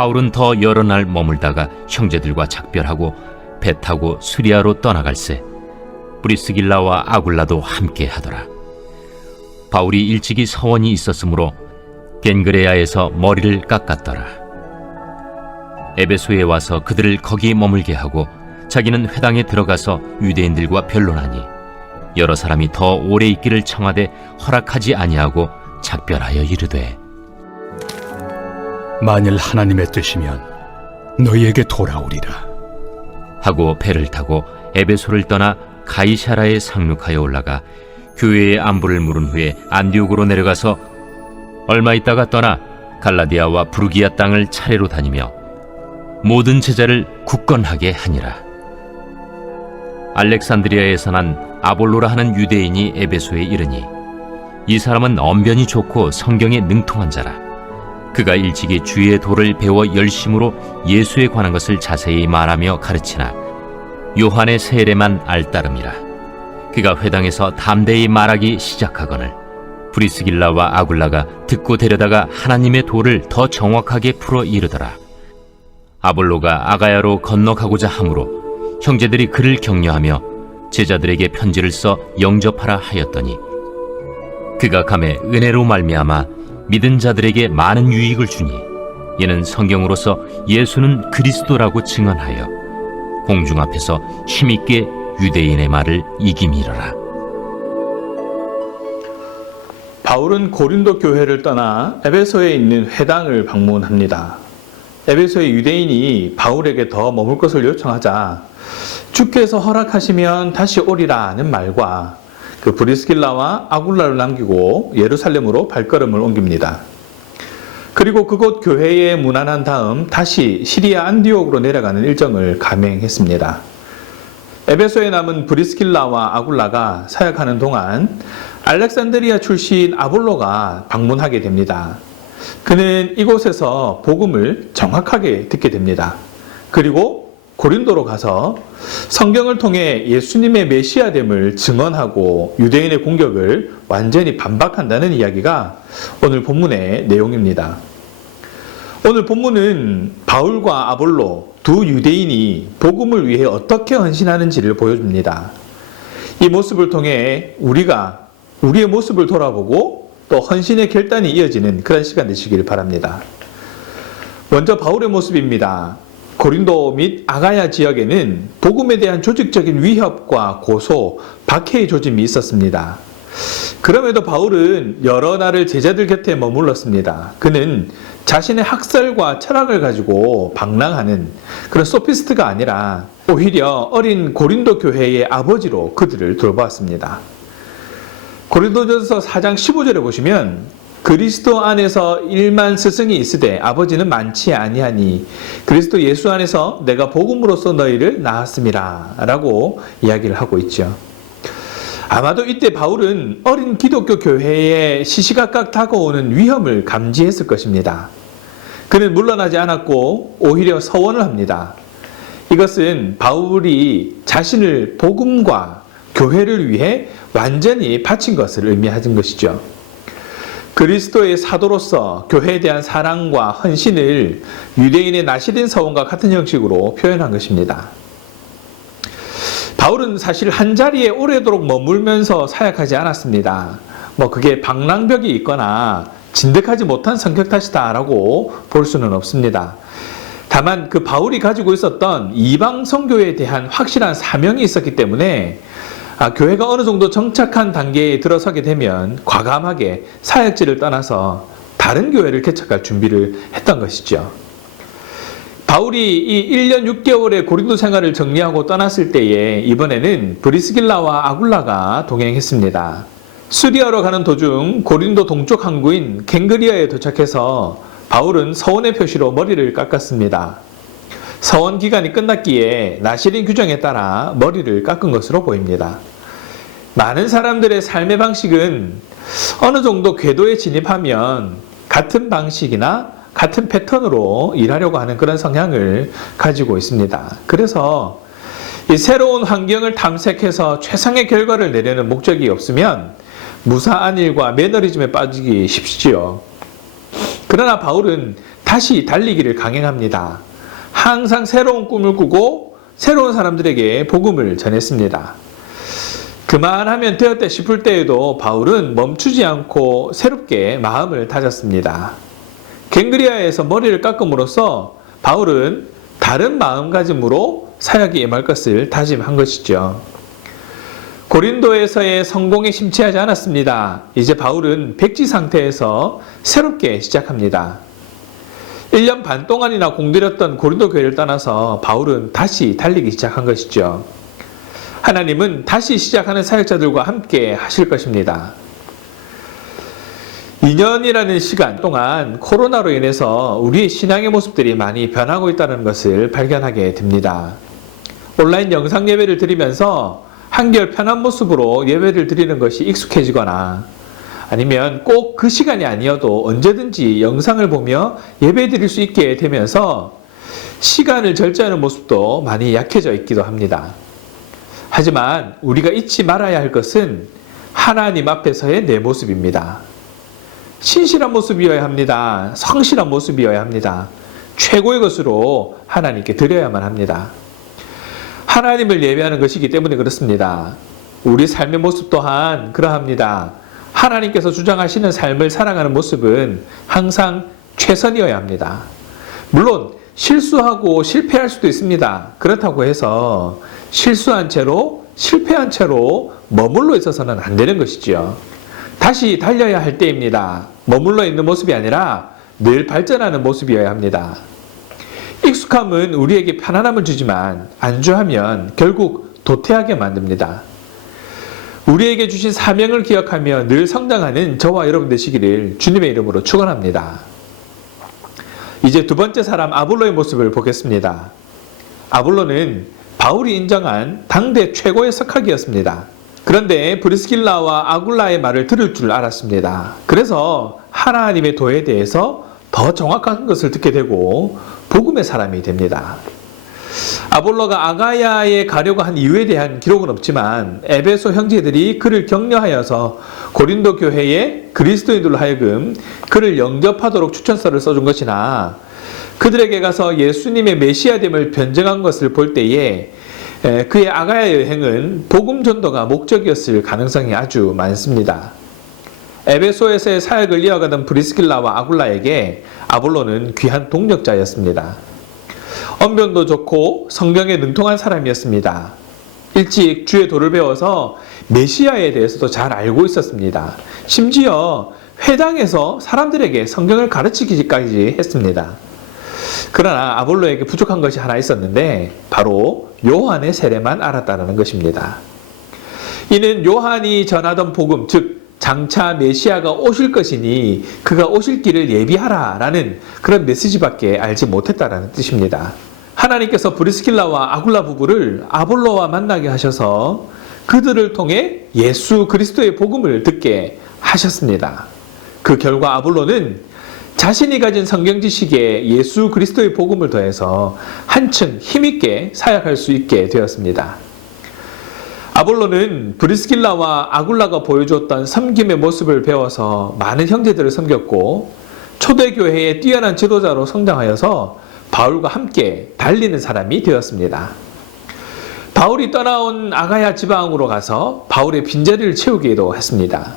바울은 더 여러 날 머물다가 형제들과 작별하고 배 타고 수리아로 떠나갈새 브리스길라와 아굴라도 함께 하더라. 바울이 일찍이 서원이 있었으므로 겐그레아에서 머리를 깎았더라. 에베소에 와서 그들을 거기 머물게 하고 자기는 회당에 들어가서 유대인들과 변론하니 여러 사람이 더 오래 있기를 청하되 허락하지 아니하고 작별하여 이르되, 만일 하나님의 뜻이면 너희에게 돌아오리라 하고 배를 타고 에베소를 떠나 가이사라에 상륙하여 올라가 교회의 안부를 물은 후에 안디옥으로 내려가서 얼마 있다가 떠나 갈라디아와 부르기아 땅을 차례로 다니며 모든 제자를 굳건하게 하니라. 알렉산드리아에서 난 아볼로라 하는 유대인이 에베소에 이르니 이 사람은 언변이 좋고 성경에 능통한 자라. 그가 일찍이 주의 도를 배워 열심으로 예수에 관한 것을 자세히 말하며 가르치나 요한의 세례만 알따름이라. 그가 회당에서 담대히 말하기 시작하거늘 브리스길라와 아굴라가 듣고 데려다가 하나님의 도를 더 정확하게 풀어 이르더라. 아볼로가 아가야로 건너가고자 하므로 형제들이 그를 격려하며 제자들에게 편지를 써 영접하라 하였더니 그가 감에 은혜로 말미암아 믿은 자들에게 많은 유익을 주니 이는 성경으로서 예수는 그리스도라고 증언하여 공중 앞에서 힘있게 유대인의 말을 이기미러라. 바울은 고린도 교회를 떠나 에베소에 있는 회당을 방문합니다. 에베소의 유대인이 바울에게 더 머물 것을 요청하자 주께서 허락하시면 다시 오리라는 말과 그 브리스길라와 아굴라를 남기고 예루살렘으로 발걸음을 옮깁니다. 그리고 그곳 교회에 문안한 다음 다시 시리아 안디옥으로 내려가는 일정을 감행했습니다. 에베소에 남은 브리스길라와 아굴라가 사역하는 동안 알렉산드리아 출신 아볼로가 방문하게 됩니다. 그는 이곳에서 복음을 정확하게 듣게 됩니다. 그리고 고린도로 가서 성경을 통해 예수님의 메시아됨을 증언하고 유대인의 공격을 완전히 반박한다는 이야기가 오늘 본문의 내용입니다. 오늘 본문은 바울과 아볼로 두 유대인이 복음을 위해 어떻게 헌신하는지를 보여줍니다. 이 모습을 통해 우리가 우리의 모습을 돌아보고 또 헌신의 결단이 이어지는 그런 시간 되시길 바랍니다. 먼저 바울의 모습입니다. 고린도 및 아가야 지역에는 복음에 대한 조직적인 위협과 고소, 박해의 조짐이 있었습니다. 그럼에도 바울은 여러 날을 제자들 곁에 머물렀습니다. 그는 자신의 학설과 철학을 가지고 방랑하는 그런 소피스트가 아니라 오히려 어린 고린도 교회의 아버지로 그들을 돌보았습니다. 고린도전서 4장 15절에 보시면 그리스도 안에서 1만 스승이 있으되 아버지는 많지 아니하니 그리스도 예수 안에서 내가 복음으로써 너희를 낳았음이라 라고 이야기를 하고 있죠. 아마도 이때 바울은 어린 기독교 교회에 시시각각 다가오는 위험을 감지했을 것입니다. 그는 물러나지 않았고 오히려 서원을 합니다. 이것은 바울이 자신을 복음과 교회를 위해 완전히 바친 것을 의미하는 것이죠. 그리스도의 사도로서 교회에 대한 사랑과 헌신을 유대인의 나시린 서원과 같은 형식으로 표현한 것입니다. 바울은 사실 한자리에 오래도록 머물면서 사역하지 않았습니다. 그게 방랑벽이 있거나 진득하지 못한 성격 탓이다라고 볼 수는 없습니다. 다만 그 바울이 가지고 있었던 이방 선교에 대한 확실한 사명이 있었기 때문에 교회가 어느 정도 정착한 단계에 들어서게 되면 과감하게 사역지를 떠나서 다른 교회를 개척할 준비를 했던 것이죠. 바울이 이 1년 6개월의 고린도 생활을 정리하고 떠났을 때에 이번에는 브리스길라와 아굴라가 동행했습니다. 수리아로 가는 도중 고린도 동쪽 항구인 겐그리아에 도착해서 바울은 서원의 표시로 머리를 깎았습니다. 서원 기간이 끝났기에 나시린 규정에 따라 머리를 깎은 것으로 보입니다. 많은 사람들의 삶의 방식은 어느 정도 궤도에 진입하면 같은 방식이나 같은 패턴으로 일하려고 하는 그런 성향을 가지고 있습니다. 그래서 이 새로운 환경을 탐색해서 최상의 결과를 내려는 목적이 없으면 무사한 일과 매너리즘에 빠지기 쉽지요. 그러나 바울은 다시 달리기를 강행합니다. 항상 새로운 꿈을 꾸고 새로운 사람들에게 복음을 전했습니다. 그만하면 되었다 싶을 때에도 바울은 멈추지 않고 새롭게 마음을 다졌습니다. 갱그리아에서 머리를 깎음으로써 바울은 다른 마음가짐으로 사역에 임할 것을 다짐한 것이죠. 고린도에서의 성공에 심취하지 않았습니다. 이제 바울은 백지 상태에서 새롭게 시작합니다. 1년 반 동안이나 공들였던 고린도 교회를 떠나서 바울은 다시 달리기 시작한 것이죠. 하나님은 다시 시작하는 사역자들과 함께 하실 것입니다. 2년이라는 시간 동안 코로나로 인해서 우리의 신앙의 모습들이 많이 변하고 있다는 것을 발견하게 됩니다. 온라인 영상 예배를 드리면서 한결 편한 모습으로 예배를 드리는 것이 익숙해지거나 아니면 꼭 그 시간이 아니어도 언제든지 영상을 보며 예배 드릴 수 있게 되면서 시간을 절제하는 모습도 많이 약해져 있기도 합니다. 하지만 우리가 잊지 말아야 할 것은 하나님 앞에서의 내 모습입니다. 신실한 모습이어야 합니다. 성실한 모습이어야 합니다. 최고의 것으로 하나님께 드려야만 합니다. 하나님을 예배하는 것이기 때문에 그렇습니다. 우리 삶의 모습 또한 그러합니다. 하나님께서 주장하시는 삶을 살아가는 모습은 항상 최선이어야 합니다. 물론 실수하고 실패할 수도 있습니다. 그렇다고 해서 실수한 채로 실패한 채로 머물러 있어서는 안 되는 것이지요. 다시 달려야 할 때입니다. 머물러 있는 모습이 아니라 늘 발전하는 모습이어야 합니다. 익숙함은 우리에게 편안함을 주지만 안주하면 결국 도태하게 만듭니다. 우리에게 주신 사명을 기억하며 늘 성장하는 저와 여러분 되시기를 주님의 이름으로 축원합니다. 이제 두 번째 사람 아볼로의 모습을 보겠습니다. 아볼로는 바울이 인정한 당대 최고의 석학이었습니다. 그런데 브리스길라와 아굴라의 말을 들을 줄 알았습니다. 그래서 하나님의 도에 대해서 더 정확한 것을 듣게 되고 복음의 사람이 됩니다. 아볼로가 아가야에 가려고 한 이유에 대한 기록은 없지만 에베소 형제들이 그를 격려하여서 고린도 교회에 그리스도인들로 하여금 그를 영접하도록 추천서를 써준 것이나 그들에게 가서 예수님의 메시아됨을 변증한 것을 볼 때에 그의 아가야 여행은 복음 전도가 목적이었을 가능성이 아주 많습니다. 에베소에서의 사역을 이어가던 브리스길라와 아굴라에게 아볼로는 귀한 동력자였습니다. 언변도 좋고 성경에 능통한 사람이었습니다. 일찍 주의 도를 배워서 메시아에 대해서도 잘 알고 있었습니다. 심지어 회당에서 사람들에게 성경을 가르치기까지 했습니다. 그러나 아볼로에게 부족한 것이 하나 있었는데 바로 요한의 세례만 알았다는 것입니다. 이는 요한이 전하던 복음, 즉 장차 메시아가 오실 것이니 그가 오실 길을 예비하라 라는 그런 메시지밖에 알지 못했다는 뜻입니다. 하나님께서 브리스길라와 아굴라 부부를 아볼로와 만나게 하셔서 그들을 통해 예수 그리스도의 복음을 듣게 하셨습니다. 그 결과 아볼로는 자신이 가진 성경 지식에 예수 그리스도의 복음을 더해서 한층 힘있게 사역할 수 있게 되었습니다. 아볼로는 브리스길라와 아굴라가 보여주었던 섬김의 모습을 배워서 많은 형제들을 섬겼고 초대교회의 뛰어난 지도자로 성장하여서 바울과 함께 달리는 사람이 되었습니다. 바울이 떠나온 아가야 지방으로 가서 바울의 빈자리를 채우기도 했습니다.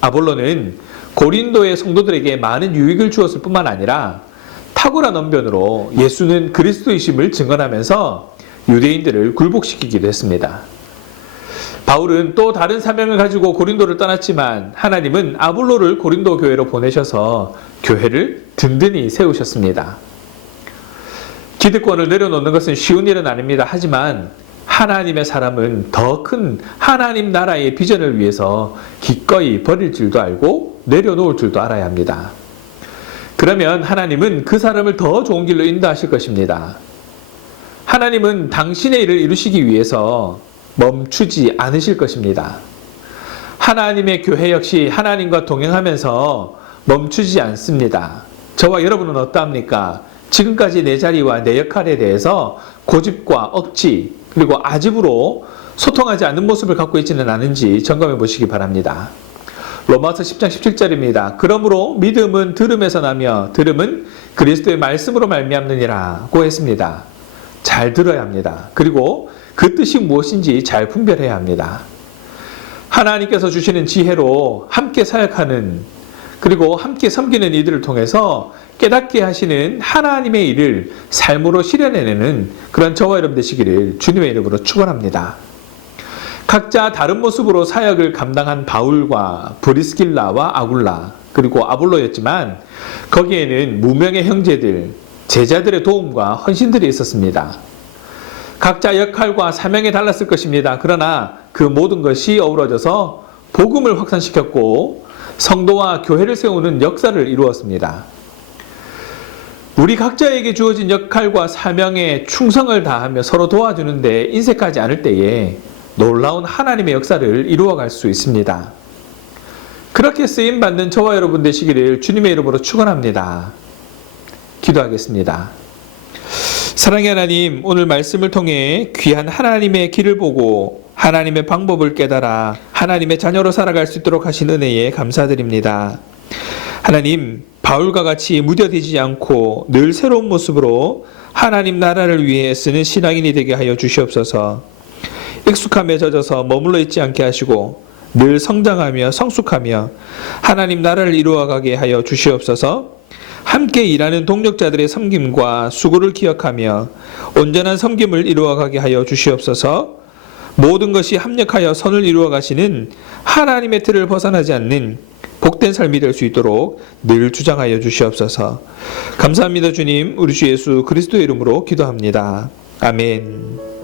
아볼로는 고린도의 성도들에게 많은 유익을 주었을 뿐만 아니라 탁월한 언변으로 예수는 그리스도이심을 증언하면서 유대인들을 굴복시키기도 했습니다. 바울은 또 다른 사명을 가지고 고린도를 떠났지만 하나님은 아볼로를 고린도 교회로 보내셔서 교회를 든든히 세우셨습니다. 기득권을 내려놓는 것은 쉬운 일은 아닙니다. 하지만 하나님의 사람은 더 큰 하나님 나라의 비전을 위해서 기꺼이 버릴 줄도 알고 내려놓을 줄도 알아야 합니다. 그러면 하나님은 그 사람을 더 좋은 길로 인도하실 것입니다. 하나님은 당신의 일을 이루시기 위해서 멈추지 않으실 것입니다. 하나님의 교회 역시 하나님과 동행하면서 멈추지 않습니다. 저와 여러분은 어떠합니까? 지금까지 내 자리와 내 역할에 대해서 고집과 억지 그리고 아집으로 소통하지 않는 모습을 갖고 있지는 않은지 점검해 보시기 바랍니다. 로마서 10장 17절입니다. 그러므로 믿음은 들음에서 나며 들음은 그리스도의 말씀으로 말미암느니라고 했습니다. 잘 들어야 합니다. 그리고 그 뜻이 무엇인지 잘 분별해야 합니다. 하나님께서 주시는 지혜로 함께 사역하는 그리고 함께 섬기는 이들을 통해서 깨닫게 하시는 하나님의 일을 삶으로 실현해내는 그런 저와 여러분 되시기를 주님의 이름으로 축원합니다. 각자 다른 모습으로 사역을 감당한 바울과 브리스길라와 아굴라 그리고 아볼로였지만 거기에는 무명의 형제들, 제자들의 도움과 헌신들이 있었습니다. 각자 역할과 사명이 달랐을 것입니다. 그러나 그 모든 것이 어우러져서 복음을 확산시켰고 성도와 교회를 세우는 역사를 이루었습니다. 우리 각자에게 주어진 역할과 사명에 충성을 다하며 서로 도와주는데 인색하지 않을 때에 놀라운 하나님의 역사를 이루어갈 수 있습니다. 그렇게 쓰임받는 저와 여러분 되시기를 주님의 이름으로 축원합니다. 기도하겠습니다. 사랑의 하나님, 오늘 말씀을 통해 귀한 하나님의 길을 보고 하나님의 방법을 깨달아 하나님의 자녀로 살아갈 수 있도록 하신 은혜에 감사드립니다. 하나님, 바울과 같이 무뎌지지 않고 늘 새로운 모습으로 하나님 나라를 위해 쓰는 신앙인이 되게 하여 주시옵소서. 익숙함에 젖어서 머물러 있지 않게 하시고 늘 성장하며 성숙하며 하나님 나라를 이루어가게 하여 주시옵소서. 함께 일하는 동력자들의 섬김과 수고를 기억하며 온전한 섬김을 이루어가게 하여 주시옵소서. 모든 것이 합력하여 선을 이루어가시는 하나님의 틀을 벗어나지 않는 복된 삶이 될 수 있도록 늘 주장하여 주시옵소서. 감사합니다 주님. 우리 주 예수 그리스도의 이름으로 기도합니다. 아멘.